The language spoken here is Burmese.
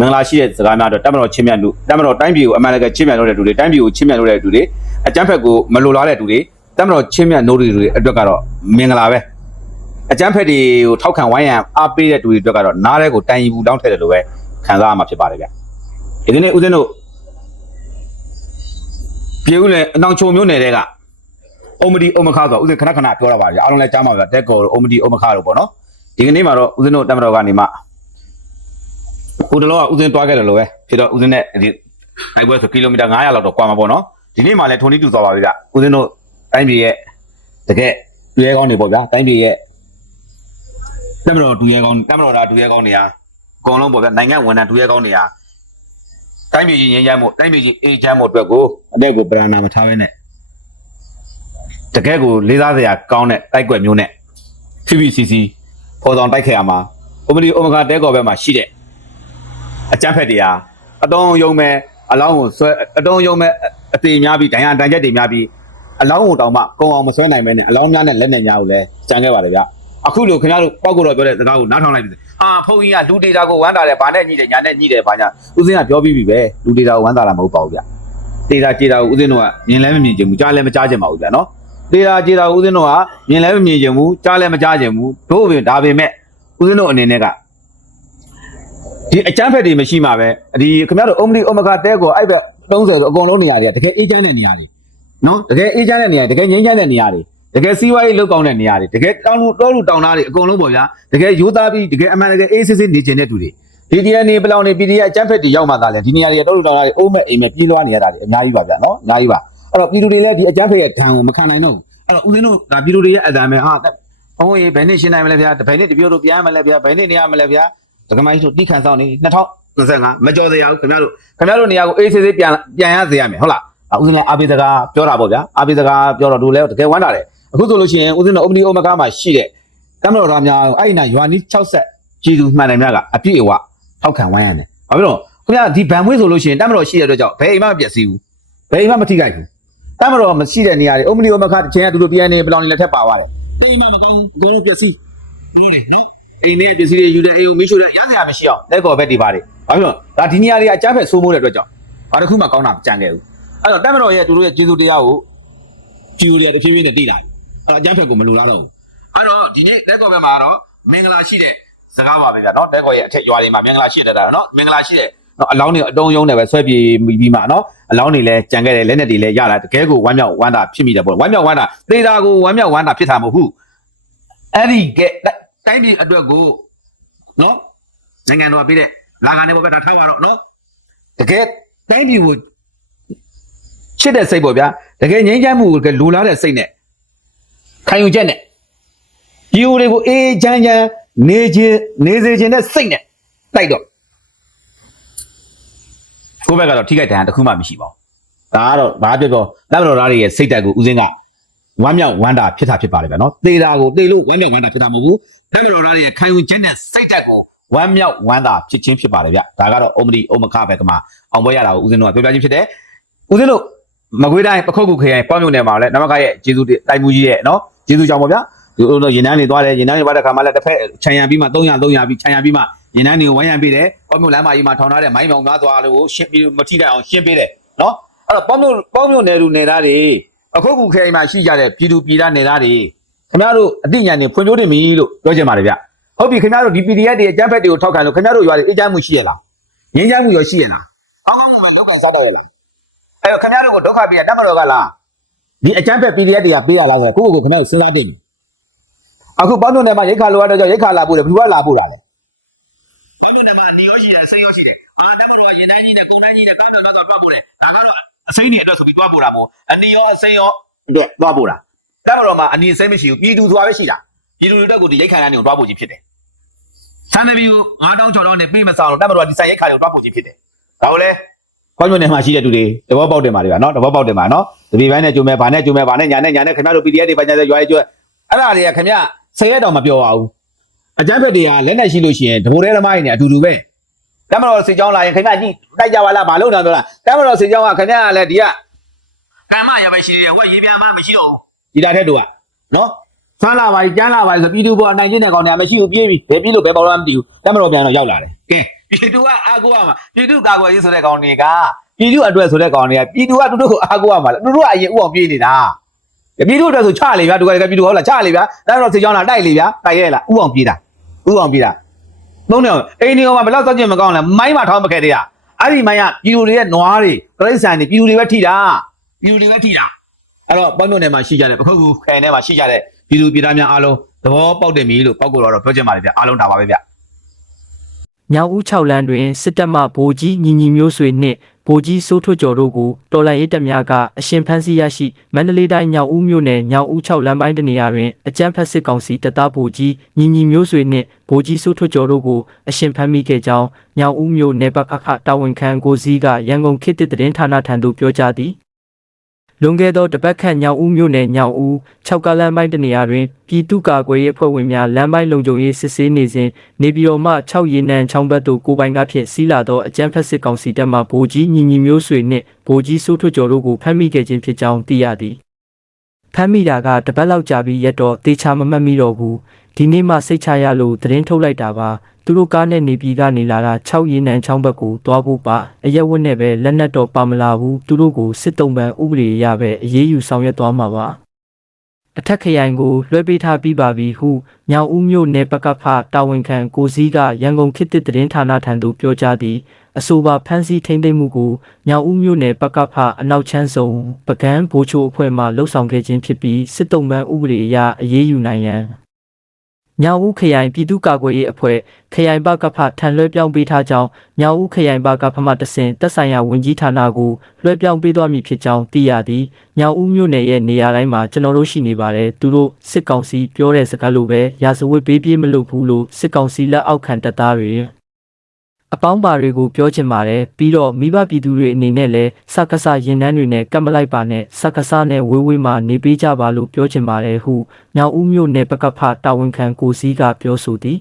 မင်္ဂလာရှိတဲ့စကားများတော့တမတော်ချင်းမြတ်လူတမတော်တိုင်းပြည်ကိုအမှန်တကယ်ချင်းမြတ်လို့တဲ့လူတွေတိုင်းပြည်ကိုချင်းမြတ်လို့တဲ့လူတွေအကြမ်းဖက်ကိုမလိုလားတဲ့လူတွေတမတော်ချင်းမြတ်နိုးတွေလူတွေအတွက်ကတော့မင်္ဂလာပဲအကြမ်းဖက်တွေကိုထောက်ခံဝိုင်းရန်အားပေးတဲ့လူတွေအတွက်ကတော့နားထဲကိုတိုင်ရီဘူးတောင်းထည့်တယ်လို့ပဲခံစားရမှာဖြစ်ပါတယ်ဗျဒီနေ့ဦးဇင်းတို့ပြေဦးလေအနောင်ချုံမျိုးနယ်တဲ့ကအုံမဒီအုံမခါဆိုတော့ဦးဇင်းခဏခဏပြောရပါဗျအားလုံးလည်းကြားမှာဗျတက်ကော်တို့အုံမဒီအုံမခါတို့ပေါ့နော်ဒီကနေ့မှာတော့ဦးဇင်းတို့တမတော်ကနေမှ ဟိုတလောကဦးစင်းတွားခဲ့တယ်လို့ပဲဖြစ်တော့ဦးစင်းနဲ့ဒီတိုက်ပွဲဆိုကီလိုမီတာ900လောက်တော့ကွာမှာပေါ့နော်ဒီနေ့မှလည်းထုံနီးတူသွားပါပြီကဦးစင်းတို့တိုင်းပြည်ရဲ့တကယ်တူရဲကောင်းနေပေါ့ဗျာတိုင်းပြည်ရဲ့တမတော်တူရဲကောင်းတမတော်သားတူရဲကောင်းနေဟာအကုန်လုံးပေါ့ဗျာနိုင်ငံဝန်ထမ်းတူရဲကောင်းနေဟာတိုင်းပြည်ကြီးငြိမ်းချမ်းမှုတိုင်းပြည်ကြီးအေးချမ်းမှုအတွက်ကိုအတက်ကိုပရဏာမထားဘဲနဲ့တကယ်ကိုလေးစားစရာကောင်းတဲ့တိုက်ကွက်မျိုးနဲ့ PPCC ပေါ်ဆောင်တိုက်ခဲ့ရမှာဥပဒေဥပမာတဲကော်ဘက်မှာရှိတဲ့ အကြမ်းဖက်တွေဟာအတုံးယုံမဲ့အလောင်းကိုဆွဲအတုံးယုံမဲ့အသေးများပြီးဒဏ်ရာဒဏ်ချက်တွေများပြီးအလောင်းကိုတောင်မှကုံအောင်မဆွဲနိုင်မဲနဲ့အလောင်းများနဲ့လက်နဲ့များကိုလည်းကြံခဲ့ပါတယ်ဗျအခုလိုခင်ဗျားတို့ပောက်ကိုတော့ပြောတဲ့စကားကိုနားထောင်လိုက်ပြီအာဖုန်းကြီးကလူဒေတာကိုဝမ်းတာတယ်ဗာနဲ့ညှိတယ်ညာနဲ့ညှိတယ်ဗာညာဦးစင်းကပြောပြီးပြီပဲလူဒေတာကိုဝမ်းတာတာမဟုတ်ပါဘူးဗျဒေတာကြေတာကိုဦးစင်းတို့ကမြင်လဲမမြင်ချင်ဘူးကြားလဲမကြားချင်ပါဘူးဗျနော်ဒေတာကြေတာကိုဦးစင်းတို့ကမြင်လဲမမြင်ချင်ဘူးကြားလဲမကြားချင်ဘူးတို့ပင်ဒါပေမဲ့ဦးစင်းတို့အနေနဲ့က ဒီအကျန်းဖက်တွေမရှိမှာပဲဒီခင်ဗျားတို့အုံမလီအုံမခတဲကိုအဲ့ဘက်30ဆိုအကုန်လုံးနေရာတွေကတကယ်အေးချမ်းတဲ့နေရာတွေနော်တကယ်အေးချမ်းတဲ့နေရာတကယ်ငြိမ်းချမ်းတဲ့နေရာတွေတကယ်စီးပွားရေးလုပ်ကောင်းတဲ့နေရာတွေတကယ်တောင်းလို့တောလို့တောင်းသားတွေအကုန်လုံးပေါ့ဗျာတကယ်ရိုးသားပြီးတကယ်အမှန်တကယ်အေးစစ်စစ်နေကျင်တဲ့သူတွေဒီဒီကနေပလောင်နေ PDF အကျန်းဖက်တွေရောက်မှသာလဲဒီနေရာတွေတောလို့တောင်းသားတွေအိုးမဲ့အိမ်မဲ့ပြေးလွှားနေရတာတွေအများကြီးပါဗျာနော်အများကြီးပါအဲ့တော့ပြည်သူတွေလည်းဒီအကျန်းဖက်ရဲ့ဒဏ်ကိုမခံနိုင်တော့ဘူးအဲ့တော့ဦးဇင်းတို့ဒါပြည်သူတွေရဲ့အတန်ပဲဟာဘုံကြီးဘယ်နှစ်ရှင်းနိုင်မလဲဗျာဘယ်နှစ်တပြောတို့ပြန်မလဲဗျာဘယ်နှစ်နေရမလဲဗျာ ဒကမိုင်းတို့တိခန့်ဆောင်နေ2025မကြော်စရာဘူးခင်ဗျားတို့ခင်ဗျားတို့နေရာကိုအေးဆေးဆေးပြန်ပြန်ရစေရမယ်ဟုတ်လားဦးဇင်းလည်းအာဘိစကားပြောတာပေါ့ဗျာအာဘိစကားပြောတော့တို့လည်းတကယ်ဝမ်းတာတယ်အခုဆိုလို့ရှိရင်ဦးဇင်းတို့အုပနီအိုမကားမှာရှိတဲ့တမတော်သားများအဲ့ဒီနာရွာနီး60ကြည်သူမှန်တယ်များကအပြည့်အဝထောက်ခံဝိုင်းရတယ်ဘာဖြစ်လို့ခင်ဗျားဒီဗန်မွေးဆိုလို့ရှိရင်တမတော်ရှိတဲ့အတွက်ကြောင့်ဘယ်အိမ်မှမပျက်စီးဘူးဘယ်အိမ်မှမထိခိုက်ဘူးတမတော်မရှိတဲ့နေရာတွေအုပနီအိုမကားတစ်ချိန်ကတူတူပြန်နေပလောင်နေလက်ထက်ပါသွားတယ်အိမ်မှမကောင်းဘူးကိုယ်ပျက်စီးဟုတ်တယ်နော် အိမ်နဲ့ပစ္စည်းတွေယူတဲ့အိမ်ကိုမင်းရှို့တဲ့ရစရာမရှိအောင်လက်ကော်ဘက်တွေပါတယ်ဘာဖြစ်လို့ဒါဒီနေရာတွေအကြမ်းဖက်ဆိုးမိုးတဲ့အတွက်ကြောင့်ဘာတစ်ခုမှကောင်းတာမကြံခဲ့ဘူးအဲ့တော့တမတော်ရဲ့သူတို့ရဲ့ကျေးဇူးတရားကိုဖြူတွေကတဖြည်းဖြည်းနဲ့တည်လာတယ်အဲ့တော့အကြမ်းဖက်ကိုမလူလားတော့ဘူးအဲ့တော့ဒီနေ့လက်ကော်ဘက်မှာတော့မင်္ဂလာရှိတဲ့စကားပါပဲဗျာနော်လက်ကော်ရဲ့အထက်ရွာတွေမှာမင်္ဂလာရှိတဲ့တာနော်မင်္ဂလာရှိတဲ့နော်အလောင်းတွေအတုံးယုံနဲ့ပဲဆွဲပြေးပြီးမှနော်အလောင်းတွေလည်းကြံခဲ့တယ်လက်နဲ့တွေလည်းရလာတကယ်ကိုဝမ်းမြောက်ဝမ်းသာဖြစ်မိတယ်ပေါ့ဝမ်းမြောက်ဝမ်းသာသေတာကိုဝမ်းမြောက်ဝမ်းသာဖြစ်တာမဟုတ်ဘူးအဲ့ဒီကဲ တိုင်းပြည်အတွက်ကိုနော်နိုင်ငံတော်ကပြီးတဲ့လာကနေပေါ့ဗျာဒါထားပါတော့နော်တကယ်တိုင်းပြည်ကိုချစ်တဲ့စိတ်ပေါ့ဗျာတကယ်ငြိမ်းချမ်းမှုကိုလူလားတဲ့စိတ်နဲ့ခံယူချက်နဲ့ဒီဦးတွေကိုအေးချမ်းချမ်းနေခြင်းနေစေခြင်းနဲ့စိတ်နဲ့တိုက်တော့ကိုယ့်ဘက်ကတော့ထိခိုက်ဒဏ်ရာတစ်ခုမှမရှိပါဘူးဒါကတော့ဘာပြောပြောတပ်မတော်သားတွေရဲ့စိတ်ဓာတ်ကိုဦးစင်းက ဝမ်းမြောက်ဝမ်းသာဖြစ်တာဖြစ်ပါလေဗျာနော်တေတာကိုတေလို့ဝမ်းမြောက်ဝမ်းသာဖြစ်တာမဟုတ်ဘူးတပ်မတော်သားတွေရဲ့ခံယူချက်နဲ့စိတ်ဓာတ်ကိုဝမ်းမြောက်ဝမ်းသာဖြစ်ခြင်းဖြစ်ပါလေဗျဒါကတော့အုံမဒီအုံမခပဲကမှာအောင်ပွဲရတာကိုဦးစင်းတို့ကပြောပြခြင်းဖြစ်တယ်ဦးစင်းတို့မကွေးတိုင်းပခုတ်ကူခရိုင်ပေါ့မြုံနယ်မှာလည်းနမကရဲ့ကျေးဇူးတိုင်မှုကြီးရဲ့နော်ကျေးဇူးကြောင့်ပေါ့ဗျာဒီလိုတော့ရင်နှန်းတွေသွားတယ်ရင်နှန်းတွေသွားတဲ့ခါမှလည်းတစ်ဖက်ခြံရံပြီးမှ300 300ပြီးခြံရံပြီးမှရင်နှန်းတွေကိုဝိုင်းရံပြီးတယ်ပေါ့မြုံလမ်းမကြီးမှာထောင်ထားတဲ့မိုင်းမောင်သားသွားလို့ရှင်းပြီးမထိတဲ့အောင်ရှင်းပေးတယ်နော်အဲ့တော့ပေါ့မြုံပေါ့မြုံနယ်လူနယ်သားတွေ အခုကူခရိုင်မှာရှိကြတဲ့ပြည်သူပြည်သားနယ်သားတွေခင်ဗျားတို့အတိညာဉ်ဖွံ့ဖြိုးတင်ပြီလို့ပြောချင်ပါတယ်ဗျဟုတ်ပြီခင်ဗျားတို့ဒီ PDF တွေအကြမ်းဖက်တွေကိုထောက်ခံလို့ခင်ဗျားတို့ရွာတွေအေးချမ်းမှုရှိရလားငြိမ်းချမ်းမှုရောရှိရလားအောင်းမှအောက်ကစားတော့ရလားအဲ့တော့ခင်ဗျားတို့ကိုဒုက္ခပေးရတတ်မတော်ကလားဒီအကြမ်းဖက် PDF တွေကပေးရလားဆိုတော့ကိုယ့်ကိုယ်ကိုခင်ဗျားတို့စဉ်းစားတင်အခုပေါင်းတို့နယ်မှာရိတ်ခါလိုရတော့ရိတ်ခါလာပို့တယ်ဘယ်သူကလာပို့တာလဲပေါင်းတို့နယ်မှာနေရောရှိတယ်စိတ်ရောရှိတယ်အာတတ်မတော်ရင်တိုင်းကြီးနဲ့ကုန်းတိုင်းကြီးနဲ့ကားတော်ကတော့ပတ်ပို့တယ်ဒါကတော့ အစိမ့်နေအတွက်ဆိုပြီးတွားပို့တာမို့အနီရောအစိမ့်ရောအတွက်တွားပို့တာတတ်မတော်မှာအနီအစိမ့်မရှိဘူးပြည်သူသွားပဲရှိတာပြည်သူတွေအတွက်ကိုဒီရိတ်ခါကနေကိုတွားပို့ခြင်းဖြစ်တယ်ဆန်နဘီကို9000 6000နဲ့ပြေးမဆောင်လို့တတ်မတော်ဒီဆိုင်ရိတ်ခါတွေကိုတွားပို့ခြင်းဖြစ်တယ်ဒါကိုလေခွန်မြုံနယ်မှာရှိတဲ့သူတွေတဘောပေါက်တယ်မှာတွေပါနော်တဘောပေါက်တယ်မှာနော်တပီပိုင်းနဲ့ကြုံမဲ့ဗာနဲ့ကြုံမဲ့ဗာနဲ့ညာနဲ့ညာနဲ့ခင်ဗျားတို့ PDF တွေပိုင်းညာတဲ့ရွာတွေကျွဲအဲ့ဒါတွေကခင်ဗျာဆယ်ရက်တောင်မပြောပါဘူးအကြမ်းဖက်တွေကလက်နဲ့ရှိလို့ရှိရင်တဘိုးတဲသမားတွေနဲ့အတူတူပဲ တမတော်စစ်ကြောင်းလာရင်ခင်ဗျာကြည့်တိုက်ကြပါလားမလုပ်တော့ပြောလားတမတော်စစ်ကြောင်းကခင်ဗျာကလည်းဒီကကမ္မရပဲရှိတယ်ဟိုကရေပြန်မှမရှိတော့ဘူးဒီတာထက်တို့ကနော်ဆန်းလာပါကြီးကျန်းလာပါကြီးဆိုပြည်သူပေါ်အနိုင်ကျင့်တဲ့ကောင်တွေကမရှိဘူးပြေးပြီဘယ်ပြေးလို့ဘယ်ပေါ်တော့မသိဘူးတမတော်ပြန်တော့ရောက်လာတယ်ကဲပြည်သူကအားကိုးရမှာပြည်သူကာကွယ်ရေးဆိုတဲ့ကောင်တွေကပြည်သူအတွက်ဆိုတဲ့ကောင်တွေကပြည်သူကတူတူကိုအားကိုးရမှာလေတူတူကအရင်ဥအောင်ပြေးနေတာပြည်သူအတွက်ဆိုချလေဗျာတူကပြည်သူဟုတ်လားချလေဗျာဒါတော့စေချောင်းလားတိုက်လေဗျာတိုက်ရဲလားဥအောင်ပြေးတာဥအောင်ပြေးတာ သုံးတယ်အိမ်ဒီကောင်ကဘယ်တော့စောင့်ကြည့်မကောင်းလဲမိုင်းမထောင်းမခဲ့တဲ့ကအဲ့ဒီမိုင်းကပြည်သူတွေရဲ့နွားတွေတရိတ်ဆန်တွေပြည်သူတွေပဲထိတာပြည်သူတွေပဲထိတာအဲ့တော့ပေါ့မြို့နယ်မှာရှိကြတဲ့ပခုတ်ကူခိုင်ထဲမှာရှိကြတဲ့ပြည်သူပြည်သားများအားလုံးသဘောပေါက်တယ်မီလို့ပောက်ကိုတော့ပြောချင်ပါတယ်ဗျအားလုံးဒါပါပဲဗျညောင်ဦး6လမ်းတွင်စစ်တပ်မှဗိုလ်ကြီးညီညီမျိုးဆွေနှင့် ဗိုလ်ကြီးစိုးထွတ်ကျော်တို့ကိုတော်လှန်ရေးတပ်များကအရှင်ဖမ်းဆီးရရှိမန္တလေးတိုင်းညောင်ဦးမြို့နယ်ညောင်ဦး6လမ်းပိုင်းတနေရာတွင်အကြမ်းဖက်စစ်ကောင်စီတပ်သားဗိုလ်ကြီးညီညီမျိုးဆွေနှင့်ဗိုလ်ကြီးစိုးထွတ်ကျော်တို့ကိုအရှင်ဖမ်းမိခဲ့ကြောင်းညောင်ဦးမြို့နယ်ပခခတာဝန်ခံကိုစည်းကရန်ကုန်ခေတ်သစ်သတင်းဌာနထံသို့ပြောကြားသည် လွန်ခဲ့သောတပတ်ခန့်ညောင်ဦးမြို့နယ်ညောင်ဦး6ကလမ်းပိုင်းတနေရာတွင်ပြည်သူ့ကာကွယ်ရေးအဖွဲ့ဝင်များလမ်းပိုင်းလုံခြုံရေးစစ်ဆေးနေစဉ်နေပြည်တော်မှ6ရေနံချောင်းဘက်သို့ကိုယ်ပိုင်ကားဖြင့်စီးလာသောအကြမ်းဖက်စစ်ကောင်စီတပ်မှဗိုလ်ကြီးညီညီမျိုးဆွေနှင့်ဗိုလ်ကြီးစိုးထွတ်ကျော်တို့ကိုဖမ်းမိခဲ့ခြင်းဖြစ်ကြောင်းသိရသည်ဖမ်းမိတာကတပတ်လောက်ကြာပြီးရက်တော့တေချာမမှတ်မိတော့ဘူး ဒီနေ့မှစိတ်ချရလို့သတင်းထုတ်လိုက်တာပါသူတို့ကားနဲ့နေပြည်ကနေလာတာ6ရေနံချောင်းဘက်ကိုသွားဖို့ပါအရက်ဝတ်နဲ့ပဲလက်နက်တော့ပါမလာဘူးသူတို့ကိုစစ်တုံးပန်ဥပဒေအရပဲအရေးယူဆောင်ရွက်သွားမှာပါအထက်ခရိုင်ကိုလွှဲပေးထားပြီးပါပြီဟုညောင်ဦးမြို့နယ်ပကဖတာဝန်ခံကိုစည်းကရန်ကုန်ခေတ်သစ်သတင်းဌာနထံသို့ပြောကြားသည်အဆိုပါဖမ်းဆီးထိန်းသိမ်းမှုကိုညောင်ဦးမြို့နယ်ပကဖအနောက်ချမ်းစုံပကန်းဘိုးချိုအဖွဲ့မှလှုပ်ဆောင်ခဲ့ခြင်းဖြစ်ပြီးစစ်တုံးပန်ဥပဒေအရအရေးယူနိုင်ရန် ညောင်ဦးခရိုင်ပြည်သူ့ကာကွယ်ရေးအဖွဲ့ခရိုင်ဘကဖထံလွှဲပြောင်းပေးထားကြောင်းညောင်ဦးခရိုင်ဘကဖမှတဆင်တက်ဆိုင်ရာဝန်ကြီးဌာနကိုလွှဲပြောင်းပေးသွားမည်ဖြစ်ကြောင်းသိရသည်ညောင်ဦးမြို့နယ်ရဲ့နေရာတိုင်းမှာကျွန်တော်တို့ရှိနေပါတယ်သူတို့စစ်ကောင်စီပြောတဲ့စကားလိုပဲရာဇဝတ်ပေးပြေးမလုပ်ဘူးလို့စစ်ကောင်စီလက်အောက်ခံတပ်သားတွေ အပေါင်းပါတွေကိုပြောချင်ပါတယ်ပြီးတော့မိဘပြည်သူတွေအနေနဲ့လည်းစက္ကစရင်နှန်းတွေနဲ့ကပ်မလိုက်ပါနဲ့စက္ကစနဲ့ဝေးဝေးမှာနေပေးကြပါလို့ပြောချင်ပါတယ်ဟုညောင်ဦးမြို့နယ်ပကဖတာဝန်ခံကိုစည်းကပြောဆိုသည်